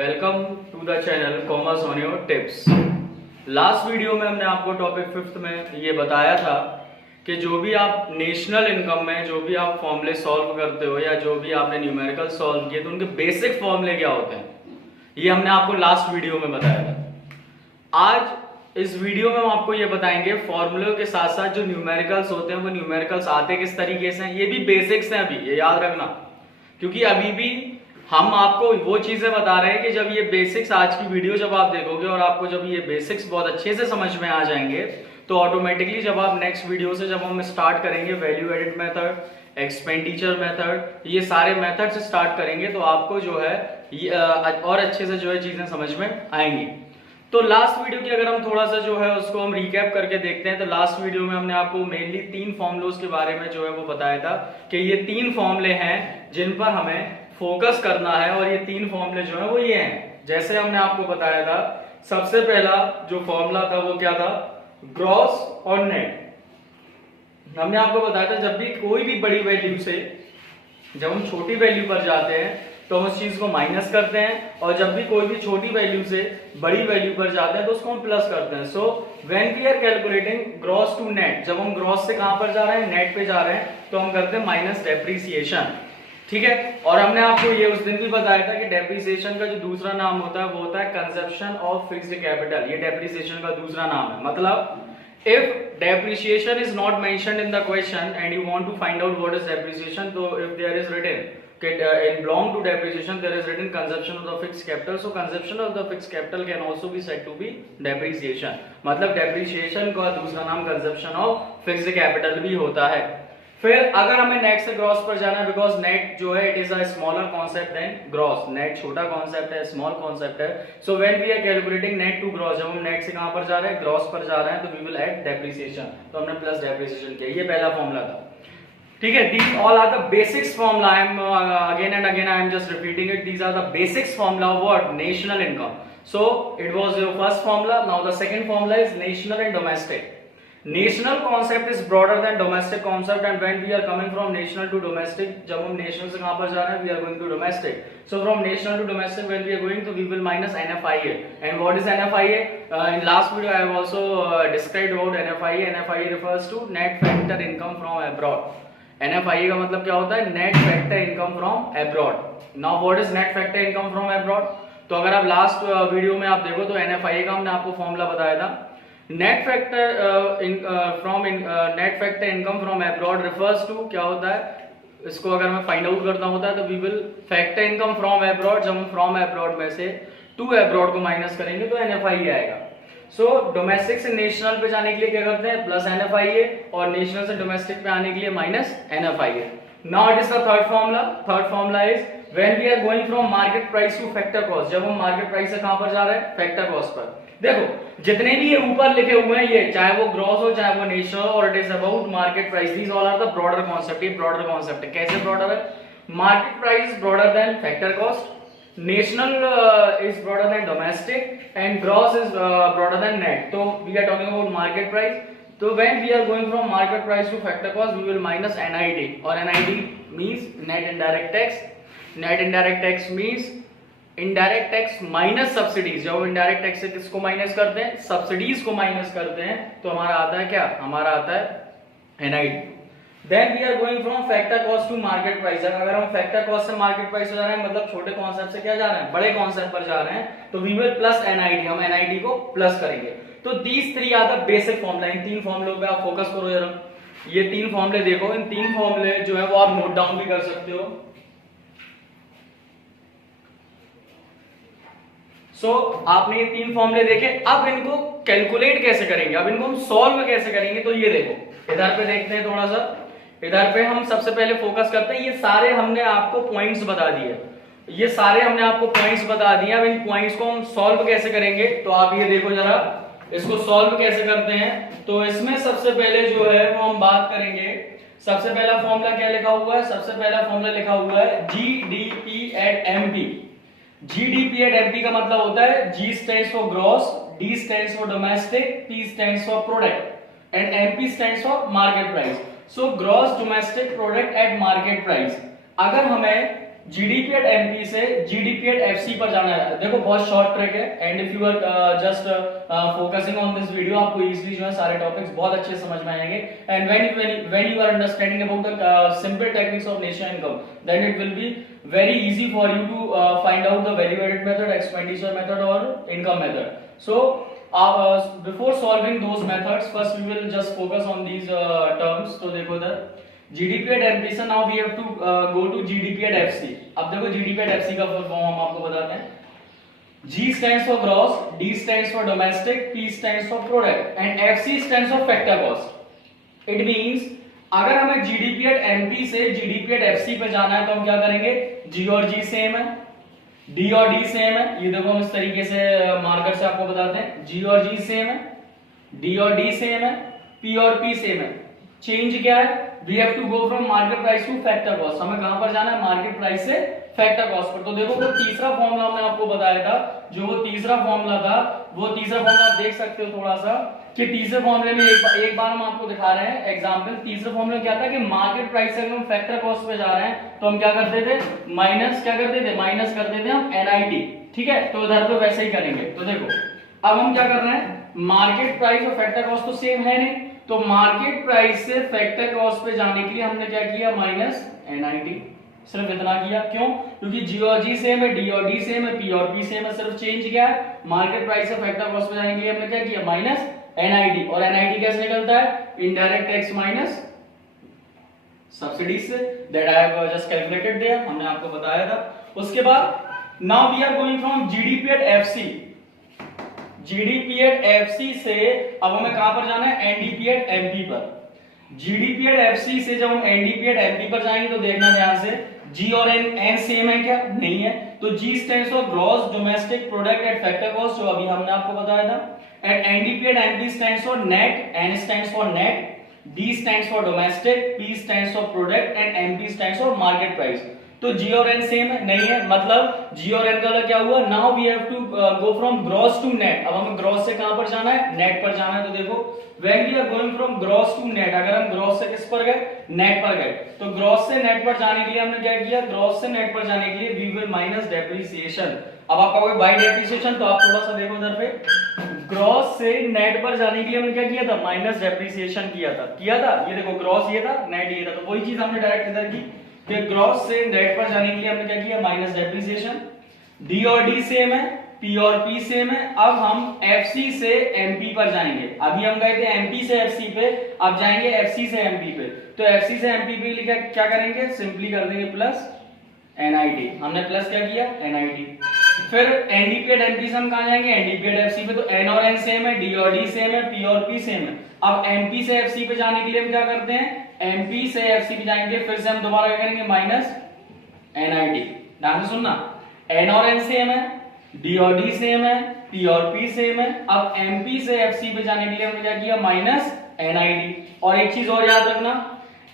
Welcome to the channel commerce on your tips. Last video में हमने आपको topic 5th में ये बताया था कि जो भी आप नेशनल इनकम में जो भी आप फॉर्मूले सॉल्व करते हो या जो भी आपने न्यूमेरिकल सॉल्व किए तो उनके बेसिक फॉर्मूले क्या होते हैं, ये हमने आपको लास्ट वीडियो में बताया था। आज इस वीडियो में हम आपको ये बताएंगे फॉर्मूलों के साथ साथ जो न्यूमेरिकल्स होते हैं वो न्यूमेरिकल्स आते किस तरीके से हैं, ये भी बेसिक्स हैं, अभी ये याद रखना, क्योंकि अभी भी हम आपको वो चीजें बता रहे हैं कि जब ये बेसिक्स आज की वीडियो जब आप देखोगे और आपको जब ये बेसिक्स बहुत अच्छे से समझ में आ जाएंगे तो ऑटोमेटिकली जब आप नेक्स्ट वीडियो से जब हम स्टार्ट करेंगे value added method, expenditure method, ये सारे मेथड से स्टार्ट करेंगे तो आपको जो है और अच्छे से जो है चीजें समझ में आएंगी। तो लास्ट वीडियो की अगर हम थोड़ा सा जो है उसको हम रिकैप करके देखते हैं तो लास्ट वीडियो में हमने आपको मेनली 3 फॉर्मूलोज के बारे में जो है वो बताया था कि ये 3 फॉर्मूले हैं जिन पर हमें फोकस करना है और ये 3 फॉर्मूले जो है वो ये हैं। जैसे हमने आपको बताया था सबसे पहला जो फॉर्मूला था वो क्या था, ग्रॉस और नेट। हमने आपको बताया था जब भी कोई भी बड़ी वैल्यू से जब हम छोटी वैल्यू पर जाते हैं तो हम उस चीज को माइनस करते हैं और जब भी कोई भी छोटी वैल्यू से बड़ी वैल्यू पर जाते हैं तो उसको हम प्लस करते हैं। So when we are calculating gross to net, जब हम ग्रॉस से कहां पर जा रहे हैं, नेट पे जा रहे हैं, तो हम करते हैं माइनस डेप्रिसिएशन। ठीक है, और हमने आपको ये उस दिन भी बताया था कि डेप्रिसिएशन का जो दूसरा नाम होता है वो होता है कंजप्शन ऑफ फिक्स्ड कैपिटल। ये डेप्रिसिएशन का दूसरा नाम है। मतलब if depreciation is not mentioned in the question and you want to find out what is depreciation, so if there is written in belong to depreciation there is written consumption of the fixed capital, so consumption of the fixed capital can also be said to be depreciation। मतलब depreciation का दूसरा नाम consumption of fixed capital भी होता है। फिर अगर हमें नेट से ग्रॉस पर जाना है, बिकॉज नेट जो है it is a smaller concept than gross, net छोटा कॉन्सेप्ट है, स्मॉल कॉन्सेप्ट है। So when we are calculating net to gross, जब हम नेट से कहां पर जा रहे हैं, ग्रॉस पर जा रहे हैं, तो वी विल ऐड डेप्रिसिएशन, तो हमने प्लस डेप्रिसिएशन किया। ये पहला फॉर्मूला था। ठीक है, these all are the basics formula. I am again and again I am just repeating it. These are the basics formula of what? National income. So it was your first formula. Now the second formula is national and domestic. National concept is broader than domestic concept and when we are coming from national to domestic, जब हम national से कहां पर जा रहे हैं, we are going to domestic. So from national to domestic when we are going तो we will minus NFIA. And what is NFIA? In last video I have also described about NFIA. NFIA refers to net factor income from abroad. NFIA का मतलब क्या होता है? Net factor income from abroad. Now what is net factor income from abroad? तो अगर आप last video में आप देखो तो एनएफआईए का हमने आपको फॉर्मूला बताया था। Net factor from net factor income from abroad refers to, क्या होता है इसको अगर मैं फाइंड आउट करना होता है तो we will factor income from abroad, जब हम फ्रॉम अब्रॉड में से टू अब्रॉड को माइनस करेंगे तो एनएफआईए आएगा। सो डोमेस्टिक से नेशनल पे जाने के लिए क्या करते हैं, प्लस एनएफआईए, और नेशनल से डोमेस्टिक पे आने के लिए minus NFIA. Now it is the third formula. Third formula is when we are going from market price to factor cost, जब हम मार्केट प्राइस से कहां पर जा रहे हैं, फैक्टर कॉस्ट पर। देखो जितने भी ये ऊपर लिखे हुए हैं, ये चाहे वो ग्रॉस हो चाहे वो नेशनल, और it is about market price, these all are the broader concept. ये ब्रॉडर कॉन्सेप्ट है। कैसे ब्रॉडर है? Market price broader than factor cost, national is broader than domestic, and gross is broader than net. तो we are talking about market price. तो when we are going from market price to factor cost we will minus NIT, और NIT means net indirect tax. Net indirect tax means indirect tax minus subsidies. जब indirect tax से किसको minus करते हैं, subsidies को minus करते हैं, तो हमारा आता है क्या, हमारा आता है NIT. Then we are going from factor cost to market price. अगर हम फैक्टर कॉस्ट से मार्केट प्राइस जा रहे हैं, मतलब छोटे कॉन्सेप्ट से क्या जा रहे हैं, बड़े कॉन्सेप्ट पर जा रहे हैं, तो वी विल प्लस एनआईटी, हम एनआईटी को प्लस करेंगे। तो these 3 are the basic formula. इन 3 फॉर्मूलों पे आप फोकस करो जरा। ये 3 फॉर्मूले देखो, इन 3 फॉर्मूले जो है वो आप नोट डाउन भी कर सकते हो। सो आपने ये 3 फॉर्मूले देखे, अब इनको कैलकुलेट कैसे करेंगे, अब इनको हम सॉल्व कैसे करेंगे, तो ये देखो इधर पे देखते हैं थोड़ा सा। इधर पे हम सबसे पहले फोकस करते हैं, ये सारे हमने आपको पॉइंट्स बता दिए, ये सारे हमने आपको पॉइंट्स बता दिए। अब इन पॉइंट्स को हम सॉल्व कैसे करेंगे, तो आप ये देखो जरा, इसको सॉल्व कैसे करते हैं। तो इसमें सबसे पहले जो है वो हम बात करेंगे, सबसे पहला फॉर्मूला क्या लिखा हुआ है, सबसे पहला फॉर्मूला लिखा हुआ है GDP at MP. GDP at MP का मतलब होता है G stands for gross, D stands for domestic, P stands for product and MP stands for market price. So gross domestic product at market price। अगर हमें GDP at MP से GDP at FC पर जाना है। देखो बहुत short trick है, and if you are just focusing on this video, आपको इजीली जो है सारे टॉपिक्स बहुत अच्छे समझ में आएंगे। And when you are understanding about the simple techniques of national income, then it will be very easy for you to find out the value added method, expenditure method or income method. So before solving those methods, first we will just focus on these terms. तो देखो इधर GDP at MP से now we have to go to GDP at FC. अब देखो GDP at FC का full form हम आपको बताते हैं। G stands for gross, D stands for domestic, P stands for product and FC stands for factor cost. It means अगर हमें GDP at MP से जीडीपी एट एफसी पे जाना है तो हम क्या करेंगे, जी और जी सेम है, डी और डी सेम है। ये देखो हम इस तरीके से मार्कर से आपको बताते हैं, जी और जी सेम है, डी और डी सेम है, पी और पी सेम है। चेंज क्या है, we have to go from market price to factor cost. हमें कहां पर जाना है, मार्केट प्राइस से फैक्टर कॉस्ट पर। तो देखो वो तीसरा फॉर्मूला हमने आपको बताया था, जो वो तीसरा फॉर्मूला था, वो तीसरा फॉर्मूला आप देख सकते हो थोड़ा सा कि तीसरे फॉर्मूले में एक बार हम आपको दिखा रहे हैं एग्जांपल। तीसरे फॉर्मूले में क्या था कि मार्केट प्राइस से हम फैक्टर कॉस्ट पे जा रहे हैं तो हम क्या करते थे, माइनस करते थे हम एनआईटी। ठीक है, तो इधर पे वैसे ही करेंगे। तो देखो अब हम क्या कर रहे हैं, मार्केट प्राइस और फैक्टर कॉस्ट तो सेम है नहीं, तो मार्केट प्राइस से फैक्टर कॉस्ट पे जाने के लिए हमने क्या किया, माइनस एनआईटी। सिर्फ इतना किया, क्यों, क्योंकि जी और जी सेम है, डी और डी सेम है, पी और पी सेम है। सिर्फ चेंज क्या है, मार्केट प्राइस से फैक्टर कॉस्ट पे जाने के लिए हमने क्या किया, माइनस एनआईटी। और एनआईटी कैसे निकलता है, इनडायरेक्ट टैक्स माइनस सब्सिडी से, that I have just calculated there, हमने आपको बताया था। उसके बाद now we are going from GDP at FC. GDP at FC से अब हमें कहां पर जाना है, एनडीपी एट एमपी पर। जीडीपी एट एफसी से जब हम एनडीपी एट एमपी पर जाएंगे तो देखना ध्यान से, जी और एन सेम है क्या, नहीं है। तो G stands for gross domestic product at factor cost, जो अभी हमने आपको बताया था। At NDP at MP stands for net, N stands for net, D stands for domestic, P stands for product and MP stands for market price. तो G और N same है, नहीं है, मतलब जी और एन का क्या हुआ, now we have to go from gross to net. अब हमें ग्रॉस से कहां पर जाना है, नेट पर जाना है। तो देखो when we are going from gross to net, अगर हम ग्रॉस से किस पर गए, नेट पर गए, तो ग्रॉस से नेट पर जाने के लिए हमने क्या किया, ग्रॉस से नेट पर जाने के लिए वी विल माइनस डेप्रिसिएशन। अब आप कहोगे बाय डेप्रिसिएशन, तो आप थोड़ा सा देखो इधर पे, ग्रॉस से नेट पर जाने के लिए हमने क्या किया था, माइनस डेप्रिसिएशन किया था। ये देखो ग्रॉस ये था, नेट ये था, तो वही चीज हमने डायरेक्ट इधर की कि ग्रॉस से नेट पर जाने के लिए हमने क्या किया, माइनस डेप्रिसिएशन। डी और डी सेम है, पी और पी सेम है। अब हम एफसी से एमपी पर जाएंगे। अभी हम गए थे एमपी से एफसी पे, अब जाएंगे एफसी से एमपी पे। तो एफसी से एमपी पे लिखा क्या करेंगे, सिंपली कर देंगे प्लस एनआईटी। हमने प्लस क्या किया, एनआईटी। फिर एनडीपी एट एमपी से हम कहां जाएंगे, एनडीपी एट एफसी पे। तो एन और एन सेम है, डी और डी सेम है, पी और पी सेम है। अब एमपी से एफसी पे जाने के लिए हम क्या करते हैं, एमपी से एफसी पे जाएंगे, फिर से हम दोबारा क्या करेंगे, माइनस एनआईटी। ध्यान से सुनना, एन और एन सेम है, डी और डी सेम है, पी और पी सेम है। अब एमपी से एफसी पे जाने के लिए हमने क्या किया, माइनस एनआईटी। और एक चीज और याद रखना,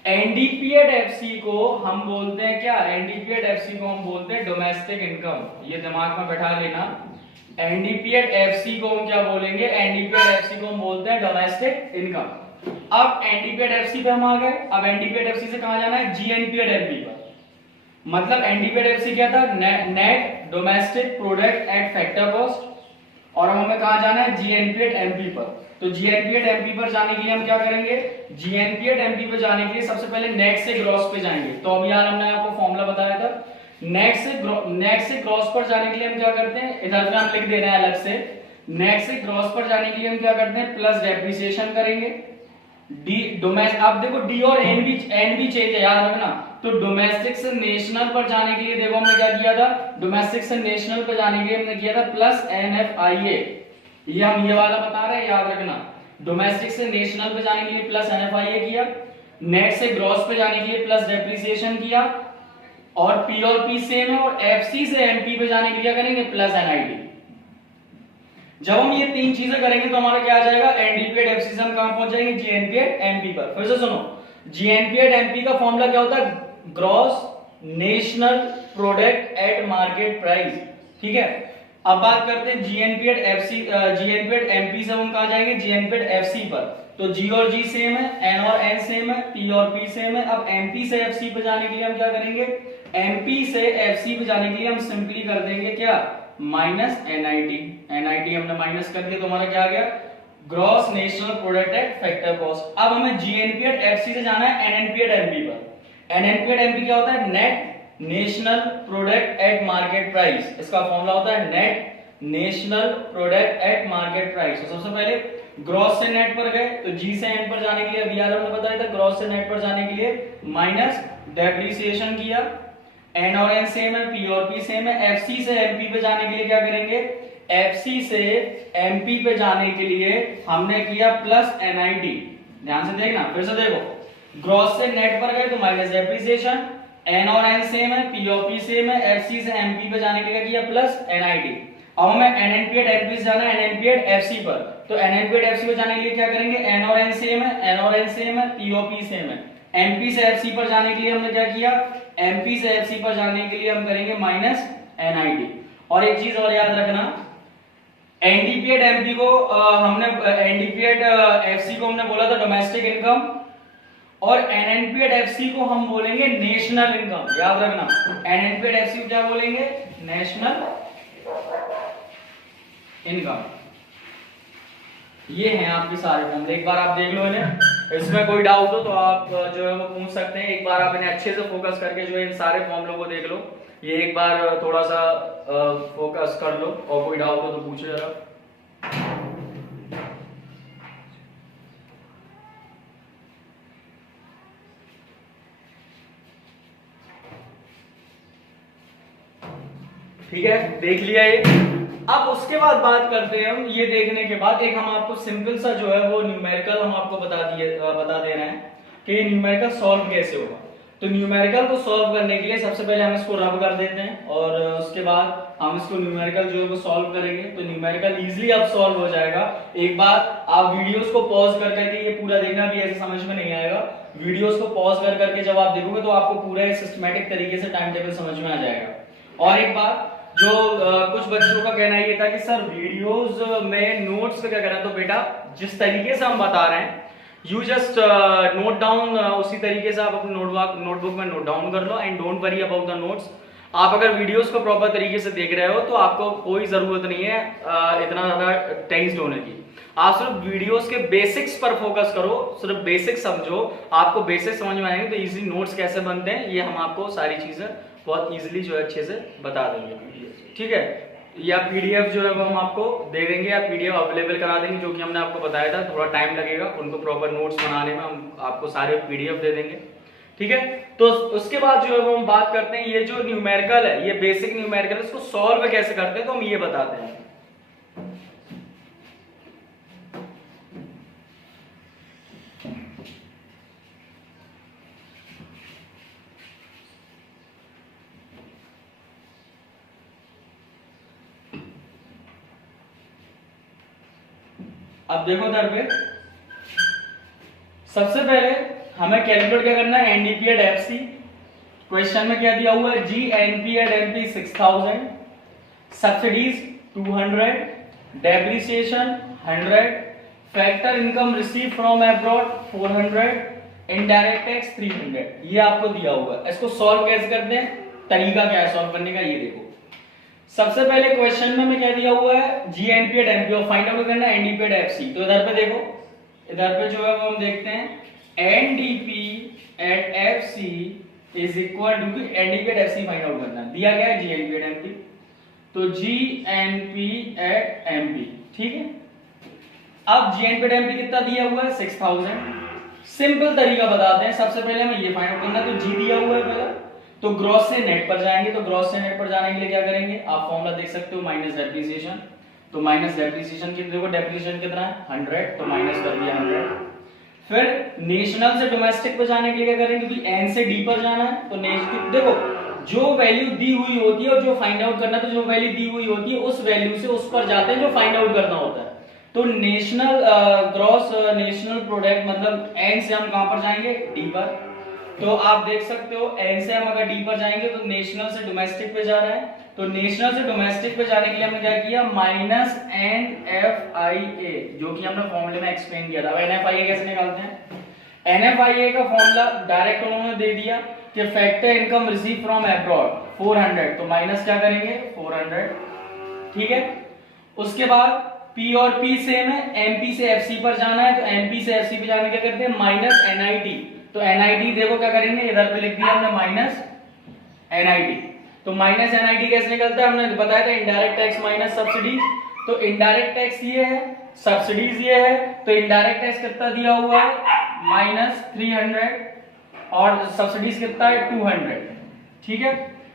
एनडीपी एट एफसी को हम बोलते हैं क्या, एनडीपी एट एफसी को हम बोलते हैं डोमेस्टिक इनकम। ये दिमाग में बैठा लेना, एनडीपी एट एफसी को हम क्या बोलेंगे, एनडीपी एट एफसी को हम बोलते हैं डोमेस्टिक इनकम। अब एनडीपी एट एफसी पे हम आ गए। अब एनडीपी एट एफसी से कहां जाना है, जीएनपी एट एमपी पर। मतलब एनडीपी एट एफसी क्या था, net domestic product at factor cost, और हमें कहां जाना है, जीएनपी एट एमपी पर। तो जीएनपी एट एमपी पर जाने के लिए हम क्या करेंगे, जीएनपी एट एमपी पर जाने के लिए सबसे पहले नेट से ग्रॉस पे जाएंगे। तो अभी यार हमने आपको फॉर्मूला बताया था, नेट से ग्रॉस पर जाने के लिए हम क्या करते हैं, इधर पे हम लिख दे रहे हैं अलग से, नेट से ग्रॉस पर जाने के लिए हम क्या करते हैं, प्लस डेप्रिसिएशन करेंगे। डी डोमेस्टिक, अब देखो डी और एन भी चेंज है, याद रखना। तो डोमेस्टिक से नेशनल पर जाने के लिए देखो हमने क्या किया था, डोमेस्टिक से नेशनल पर जाने के लिए हमने किया था प्लस एनएफआईए। ये हम ये वाला बता रहे हैं, याद रखना। डोमेस्टिक से नेशनल पे जाने के लिए प्लस एनएफआईए किया, नेट से ग्रॉस पे जाने के लिए प्लस डेप्रिसिएशन किया, और पी और पी सेम है। और एफसी से एमपी पे जाने के लिए करेंगे प्लस एनआईटी। जब हम ये तीन चीजें करेंगे तो हमारा क्या आ जाएगा, एनडीपी एट एफसी से हम कहां पहुंच जाएंगे, जीएनपी एट एमपी पर। फिर से सुनो, जीएनपी एट एमपी का फॉर्मूला क्या होता है, gross national product at market price. ठीक है, अब बात करते हैं GNP at FC, GNP at MP से हम कहां जाएंगे, जीएनपी एट एफसी पर। तो जी और जी सेम है, एन और एन सेम है, पी और पी सेम है। अब एमपी से एफसी पे जाने के लिए हम क्या करेंगे, एमपी से एफसी पे जाने के लिए हम सिंपली कर देंगे क्या, माइनस एनआईटी। एनआईटी हमने माइनस कर दिया तो हमारा क्या आ गया, gross national product at factor cost. अब हमें जीएनपी एट एफसी से जाना है एनएनपी एट एमपी पर। एनएनपी एट एमपी क्या होता है, net national product at market price. इसका फॉर्मूला होता है net national product at market price. तो सबसे पहले ग्रॉस से नेट पर गए तो जी से एन पर जाने के लिए वीआरएम ने बताया था, ग्रॉस से नेट पर जाने के लिए माइनस डेप्रिसिएशन किया। एन और एन सेम है, पी और पी सेम है। एफसी से एमपी पे जाने के लिए क्या करेंगे, एफसी से एमपी पे जाने के लिए हमने किया प्लस एनआईटी। ध्यान से देखना, फिर से देखो, ग्रॉस से नेट पर गए तो माइनस डेप्रिसिएशन, एन और एन सेम है, पी और पी सेम है। एफसी से एमपी पे जाने के लिए किया प्लस एनआईटी। अब हमें एनएनपी एट एमपी से जाना है एनएनपी एट एफसी पर, तो एनएनपी एट एफसी पे जाने के लिए क्या करेंगे, एन और एन सेम है, एन और एन सेम है, पी और पी सेम है। एमपी से एफसी पर जाने के लिए हमने क्या किया, एमपी से एफसी पर जाने के लिए हम करेंगे माइनस एनआईटी। और एक चीज और याद रखना, एनडीपी एट एमपी को हमने एनडीपी एट एफसी को हमने बोला था डोमेस्टिक इनकम, और एनएनपी एट एफसी को हम बोलेंगे नेशनल इनकम। याद रखना, एनएनपी एट एफसी को क्या बोलेंगे, नेशनल इनकम। ये हैं आपके सारे फॉर्मूले, एक बार आप देख लो इन्हें। इसमें कोई डाउट हो तो आप जो है वो पूछ सकते हैं। एक बार आप इन्हें अच्छे से फोकस करके जो है इन सारे फॉर्मूलों को देख लो। ये एक बार थोड़ा सा फोकस कर लो, और कोई डाउट हो तो पूछो जरा। ठीक है, देख लिया ये। अब उसके बाद बात करते हैं हम, ये देखने के बाद एक हम आपको सिंपल सा जो है वो न्यूमेरिकल हम आपको बता दे रहे हैं कि न्यूमेरिकल सॉल्व कैसे होगा। तो न्यूमेरिकल को सॉल्व करने के लिए सबसे पहले हम इसको रब कर देते हैं, और उसके बाद हम इसको न्यूमेरिकल जो है वो सॉल्व करेंगे। तो न्यूमेरिकल इजीली अब सॉल्व हो जाएगा। एक बार आप वीडियोस को पॉज कर करके ये पूरा देखना, भी ऐसे समझ में नहीं आएगा। वीडियोस को पॉज कर करके जब आप देखोगे तो आपको पूरा सिस्टमैटिक तरीके से टाइम टेबल समझ में आ जाएगा। और एक बात जो कुछ बच्चों का कहना ये था कि सर वीडियोस में नोट्स क्या करना, तो बेटा जिस तरीके से हम बता रहे हैं यू जस्ट नोट डाउन, उसी तरीके से आप अपने नोटबुक में नोट डाउन कर लो, and don't worry about the notes. आप अगर वीडियोस को प्रॉपर तरीके से देख रहे हो तो आपको कोई जरूरत नहीं है इतना ज्यादा टेंस्ड होने की। आप सिर्फ वीडियोस के बेसिक्स पर फोकस करो, सिर्फ बेसिक्स समझो। आपको बेसिक्स समझ में आएंगे तो इजीली नोट्स कैसे बनते हैं ये हम आपको सारी चीजें बहुत इजीली जो है अच्छे से बता देंगे। ठीक है, या पीडीएफ जो है वो हम आपको दे देंगे, या पीडीएफ अवेलेबल करा देंगे, जो कि हमने आपको बताया था। थोड़ा टाइम लगेगा उनको प्रॉपर नोट्स बनाने में, हम आपको सारे पीडीएफ दे देंगे। ठीक है, तो उसके बाद जो है वो हम बात करते हैं, ये जो न्यूमेरिकल है, ये बेसिक न्यूमेरिकल, इसको सॉल्व कैसे करते हैं तो हम ये बताते हैं। अब देखो दर पे सबसे पहले हमें कैलकुलेट क्या करना है, एनडीपी एट एफसी। क्वेश्चन में क्या दिया हुआ है, G NP at MP 6000, subsidies 200, depreciation 100, factor income receive from abroad 400, indirect tax 300। ये आपको दिया हुआ है। इसको सॉल्व कैसे करते हैं, तरीका क्या है सॉल्व करने का, ये देखो। सबसे पहले क्वेश्चन में हमें क्या दिया हुआ है, जीएनपी एट एमपी, और फाइंड आउट करना है एनडीपी एट एफसी। तो इधर पे देखो, इधर पे जो है वो हम देखते हैं NDP at FC is equal to, NDP at FC find out करना है, दिया गया है जीएनपी एट एमपी, तो जीएनपी एट एमपी। ठीक है, अब जीएनपी एट एमपी कितना दिया हुआ है, 6000। सिंपल तरीका बताते हैं, सबसे पहले हमें ये फाइंड आउट करना है। तो जी दिया हुआ है पहले, तो ग्रॉस से नेट पर जाएंगे, तो ग्रॉस से नेट पर जाने के लिए क्या करेंगे, आप फॉर्मूला देख सकते हो, माइनस डेप्रिसिएशन। तो माइनस डेप्रिसिएशन की देखो, डेप्रिसिएशन कितना है 100, तो माइनस कर दिया 100। फिर नेशनल से डोमेस्टिक पर जाने के लिए क्या करेंगे, क्योंकि एन से डी पर जाना है, तो नेक्स्ट देखो जो वैल्यू दी हुई होती है और जो फाइंड आउट करना, तो जो वैल्यू दी हुई होती है उस वैल्यू से उस पर जाते हैं जो फाइंड आउट करना होता है। तो नेशनल ग्रॉस नेशनल प्रोडक्ट मतलब एन से हम कहां पर जाएंगे, डी पर। तो आप देख सकते हो एन से हम अगर डी पर जाएंगे तो नेशनल से डोमेस्टिक पे जा रहा है, तो नेशनल से डोमेस्टिक पे जाने के लिए हमने क्या किया, माइनस एन एफ आई ए, जो कि हमने फॉर्मूले में एक्सप्लेन किया था। अब एन एफ आई ए कैसे निकालते हैं, एन एफ आई ए का फॉर्मूला डायरेक्ट उन्होंने दे दिया कि factor income receive from abroad 400, तो माइनस क्या करेंगे 400, ठीक है। उसके बाद P और P सेम है, MP से FC पर जाना है, तो MP से FC पे जाने क्या करते हैं माइनस NIT, तो NIT देखो क्या करेंगे, इधर पे लिख दिया हमने माइनस NIT, तो माइनस NIT कैसे निकलता है, हमने बताया था इनडायरेक्ट टैक्स माइनस सब्सिडीज, तो इनडायरेक्ट टैक्स ये है, सब्सिडीज ये है, तो इनडायरेक्ट टैक्स कितना दिया हुआ है माइनस 300 और सब्सिडीज कितना है 200, ठीक है।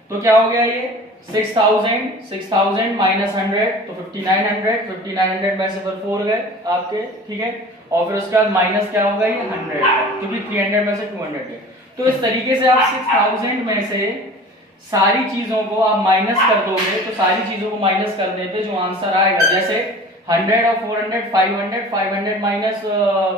तो क्या हो गया ये 6000 माइनस 100, तो 5900 में से पर 4 गए आपके, ठीक है। और फिर उसके बाद माइनस क्या होगा ये 100, क्योंकि 300 में से 200 गए। तो इस तरीके से आप 6000 में से सारी चीजों को आप माइनस कर दोगे, तो सारी चीजों को माइनस कर देते जो आंसर आएगा, जैसे 100 और 400 500 माइनस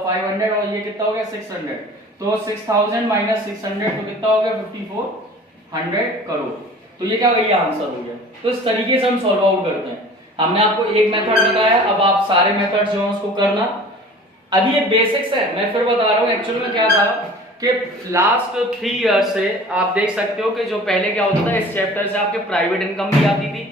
500 और ये कितना हो गया 600, तो 6000 माइनस 600 तो कितना हो गया 5400 करोड़, तो ये क्या हो गया आंसर हो गया। तो इस तरीके से हम सॉल्व आउट करते हैं। हमने आपको एक मेथड बताया, अब आप सारे मेथड जो है उसको करना। अभी ये बेसिक्स है, मैं फिर बता रहा हूँ एक्चुअली में क्या था कि लास्ट 3 इयर्स से आप देख सकते हो कि जो पहले क्या होता था, इस चैप्टर से आपके प्राइवेट इनकम भी आती थी,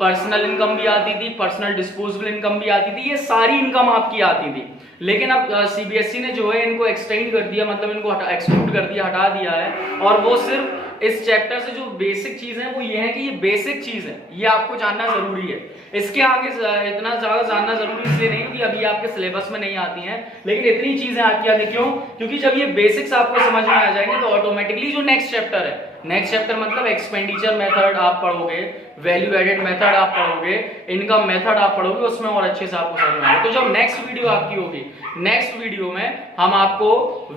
पर्सनल इनकम भी आती थी, पर्सनल डिस्पोजेबल इनकम भी आती थी, ये सारी इनकम आपकी आती थी। लेकिन अब सीबीएसई ने जो है इनको एक्सटेंड कर दिया, मतलब इनको एक्सक्लूड कर दिया, हटा दिया है, और वो सिर्फ इस चैप्टर से जो बेसिक चीज है वो ये है कि ये बेसिक चीज है, ये आपको जानना जरूरी है। इसके आगे इतना ज्यादा जानना जरूरी इसलिए नहीं क्योंकि अभी आपके सिलेबस में नहीं आती हैं, लेकिन इतनी चीजें आती आती क्यों, क्योंकि जब ये बेसिक्स आपको समझ में आ जाएंगे तो ऑटोमेटिकली जो नेक्स्ट चैप्टर है, नेक्स्ट चैप्टर मतलब एक्सपेंडिचर मेथड आप पढ़ोगे, वैल्यू एडेड मेथड आप पढ़ोगे, इनकम मेथड आप पढ़ोगे, उसमें और अच्छे से आपको समझ में आएगा। तो जब नेक्स्ट वीडियो आपकी होगी, नेक्स्ट वीडियो में हम आपको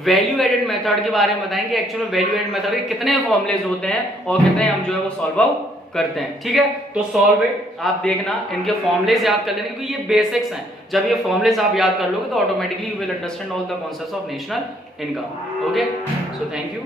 वैल्यू एडेड मेथड के बारे में बताएंगे, एक्चुअली वैल्यू एडेड मेथड के कितने फॉर्मुलेज होते हैं और कितने हम जो है वो सॉल्व आउट करते हैं, ठीक है। तो सॉल्व इट आप देखना, इनके फॉर्मुलेज याद कर लेने क्योंकि ये बेसिक्स हैं। जब ये फॉर्मुलेज आप याद कर लोगे तो automatically you will understand all the concepts of national income. Okay, so thank you.